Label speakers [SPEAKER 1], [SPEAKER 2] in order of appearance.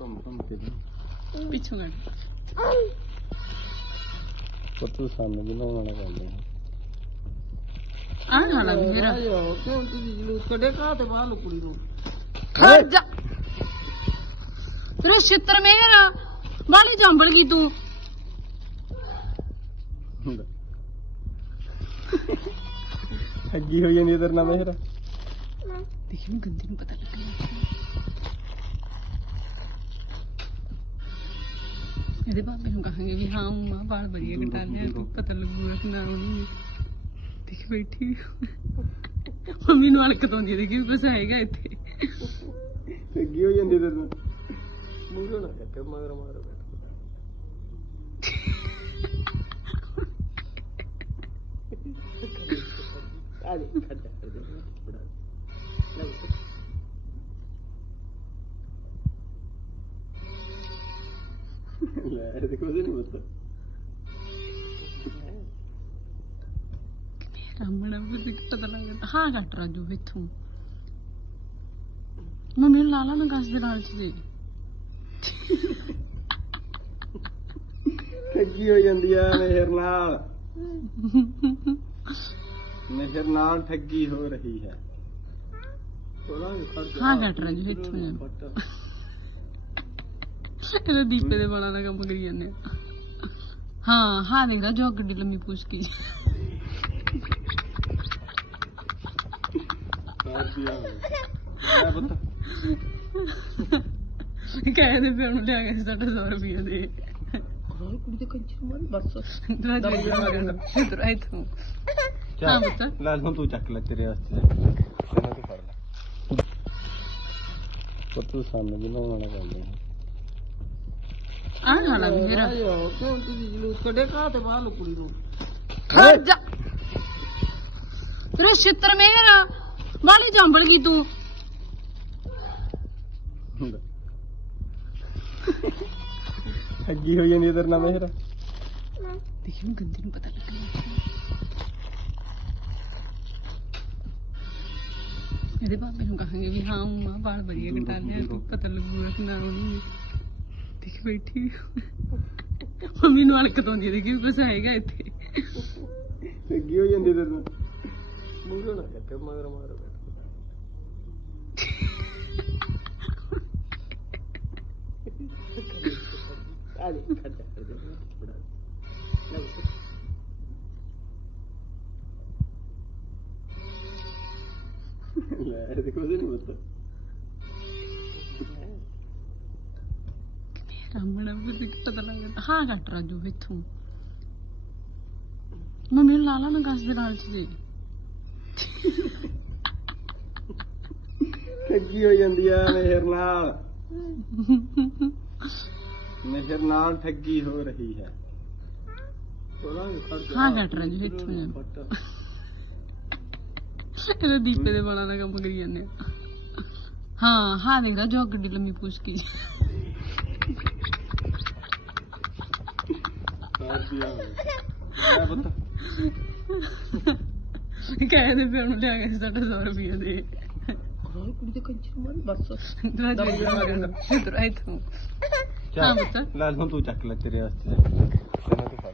[SPEAKER 1] ਘੁੰਮ ਘੁੰਮ ਕੇ ਜਾ
[SPEAKER 2] ਪਿੱਛੋਂ ਕੱਢ
[SPEAKER 1] ਪੁੱਤ ਸਾਨੂੰ ਵੀ ਲਾਉਣਾ ਪੈਂਦਾ
[SPEAKER 2] ਆਹ ਖਾਣਾ ਵੀ ਮੇਰਾ।
[SPEAKER 3] ਕਿਉਂ ਤੁਸੀਂ ਜਲੂਸ ਕੱਢੇ? ਕਾ ਤੇ ਬਾਹਰ ਨੂੰ ਕੁੜੀ ਨੂੰ
[SPEAKER 2] ਖੜ ਜਾ। ਤੇਰਾ ਛਿੱਤਰ ਮੇਰਾ। ਬਾਲੀ ਜੰਬਲ ਗਈ ਤੂੰ।
[SPEAKER 1] ਅੱਗੀ ਹੋ ਜਾਂਦੀ ਤੇਰੇ ਨਾਲ ਮੇਰਾ।
[SPEAKER 2] ਦੇਖੀ ਨੂੰ ਗੰਦੀ ਨੂੰ ਪਤਾ ਲੱਗਣਾ ਇਹਦੇ ਬਾਬੇ ਨੂੰ ਕਹਾਂਗੇ ਵੀ ਹਾਂ ਮਾਂ ਬਾਲ ਬੜੀਆ ਕਟਾ ਲਿਆ ਤੂੰ ਪਤਾ ਲੱਗੂਗਾ ਕਿ ਨਾ ਉਹਨੂੰ ਦੇਖ ਬੈਠੀ ਮੰਮੀ ਨੂੰ ਅਲਕ ਤੋਂ ਦੇਖੀ ਵੀ ਬਸ ਆਏਗਾ ਇੱਥੇ।
[SPEAKER 1] ਅੱਗੀ ਹੋ ਜਾਂਦੀ ਤੇਰੇ ਨਾਲ
[SPEAKER 3] ਮੂਹਰੋਂ ਨਾ ਕੱਟੇ ਮਗਰ ਮਗਰ ਬੈਠ ਆ ਦੇ ਖੱਡਾ ਕਰ ਦੇ ਬੜਾ ਲੈ
[SPEAKER 2] ਰਾਮਣਾ ਵੀ ਪਤਾ ਲੱਗਦਾ ਹਾਂ ਕੱਟ ਰਾਜੂ ਇੱਥੋਂ ਮੰਮੀ ਨੂੰ ਲਾ ਲਾ ਨਾ ਗਸ ਦੇ ਨਾਲ ਚ ਦੇ
[SPEAKER 1] ਠੱਗੀ ਹੋ ਜਾਂਦੀ ਆ ਮਿਹਰ ਨਾਲ ਮਿਹਰ ਨਾਲ ਠੱਗੀ ਹੋ ਰਹੀ ਹੈ
[SPEAKER 2] ਹਾਂ ਕੱਟ ਰਾਜੂ ਇੱਥੋਂ। ਇਹਦੇ ਦੀਪੇ ਦੇ ਵਾਲਾਂ ਦਾ ਕੰਮ ਕਰੀ ਜਾਂਦੇ ਆ। ਹਾਂ ਹਾਂ ਦੇਖਦਾ ਜੋ ਗੱਡੀ ਲੰਮੀ ਪੁੱਛ ਕੇ
[SPEAKER 1] ਪੁੱਤ
[SPEAKER 2] ਕਹਿੰਦੇ ਪਿਓ ਨੂੰ ਲਿਆ ਕੇ ਸਾਡਾ 100 ਰੁਪਏ ਦੇ।
[SPEAKER 3] ਹਾਂ ਕੁੜੀ ਦੇ ਕੰਚਰ ਮਾਰ ਬਸ।
[SPEAKER 2] ਇੱਧਰ ਇੱਥੋਂ। ਹਾਂ ਪੁੱਤ।
[SPEAKER 1] ਲੈ ਹੁਣ ਤੂੰ ਚੱਕ ਲੈ ਤੇਰੇ ਵਾਸਤੇ। ਇਹਨਾਂ ਤੋਂ ਫੜ ਲੈ। ਪੁੱਤ ਸਾਨੂੰ ਵੀ ਲਾਉਣਾ ਪੈਂਦਾ
[SPEAKER 2] ਆਹ ਖਾਣਾ ਵੀ ਮੇਰਾ
[SPEAKER 3] ਕਿਉਂ ਤੁਸੀਂ ਜਲੂਸ ਕੱਢੇ ਕਾ ਤੇ ਬਾਹਰ ਨੂੰ ਕੁੜੀ ਨੂੰ।
[SPEAKER 2] ਖੜ ਜਾ। ਤੇਰਾ ਛਿੱਤਰ ਮੇਰਾ ਬਾਲੀ ਜੰਬਲ ਗਈ ਤੂੰ।
[SPEAKER 1] ਅੱਗੀ ਹੋ ਜਾਂਦੀ ਤੇਰੇ ਨਾਲ ਮਿਹਰ।
[SPEAKER 2] ਦੇਖੀ ਨੂੰ ਗੰਦੀ ਨੂੰ ਪਤਾ ਲੱਗਣਾ ਇਹਦੇ ਬਾਬੇ ਨੂੰ ਕਹਾਂਗੇ ਵੀ ਹਾਂ ਮਾਂ ਬਾਲ ਬੜੀਆ ਕਟਾ ਲਿਆ ਤੂੰ ਪਤਾ ਲੱਗੂਗਾ ਕਿ ਨਾ ਉਹਨੂੰ ਦੇਖ ਬੈਠੀ ਵੀ ਮੰਮੀ ਨੂੰ ਅਲਕ ਤੋਂ ਦੇਖੀ ਵੀ ਬਸ ਆਏਗਾ ਇੱਥੇ
[SPEAKER 1] ਅੱਗੀ ਹੋ ਜਾਂਦੀ ਤੇਰੇ ਨਾਲ
[SPEAKER 3] ਮੂਹਰੋਂ ਨਾ ਕੱਟੇ ਮਗਰ ਮਗਰ ਬੈਠ ਆ ਦੇ ਖੱਡਾ ਕਰ ਦੇ ਬੜਾ ਲੈ ਪੁੱਤ।
[SPEAKER 1] ਲੈ ਇਹ ਕੁਝ ਨਹੀਂ ਪਤਾ
[SPEAKER 2] ਰਾਮਣਾ ਵੀ ਪਤਾ ਲੱਗਦਾ। ਹਾਂ ਕੱਟ ਰਾਜੂ ਇੱਥੋਂ। ਮੰਮੀ ਨੂੰ ਲਾ ਲਾ ਨਾ ਗਸ ਦੇ ਨਾਲ ਚ
[SPEAKER 1] ਠੱਗੀ ਹੋ ਜਾਂਦੀ ਆ ਮਿਹਰ ਨਾਲ। ਮਿਹਰ ਨਾਲ ਠੱਗੀ ਹੋ ਰਹੀ ਹੈ।
[SPEAKER 2] ਹਾਂ ਕੱਟ ਰਾਜੂ ਇੱਥੋਂ। ਇਹਦੇ ਦੀਪੇ ਦੇ ਵਾਲਾਂ ਦਾ ਕੰਮ ਕਰੀ ਜਾਂਦੇ ਆ। ਹਾਂ ਹਾਂ ਦੇਖਦਾ ਜੋ ਗੱਡੀ ਲੰਮੀ ਪੁੱਛ ਕੇ।
[SPEAKER 1] ਪੁੱਤ
[SPEAKER 2] ਕਹਿੰਦੇ ਪਿਓ ਨੂੰ ਲਿਆ ਕੇ ਸਾਡਾ 100 ਰੁਪਏ ਦੇ
[SPEAKER 3] ਹਾਂ ਕੁੜੀ ਦੇ ਕੰਚਰ ਮਾਰ ਬਸ।
[SPEAKER 2] ਰਾਜੂ ਇੱਧਰ ਇੱਥੋਂ। ਹਾਂ
[SPEAKER 1] ਚੱਲ
[SPEAKER 2] ਪੁੱਤ।
[SPEAKER 1] ਲੈ ਹੁਣ ਤੂੰ ਚੱਕ ਲੈ ਤੇਰੇ ਵਾਸਤੇ। ਤੋਂ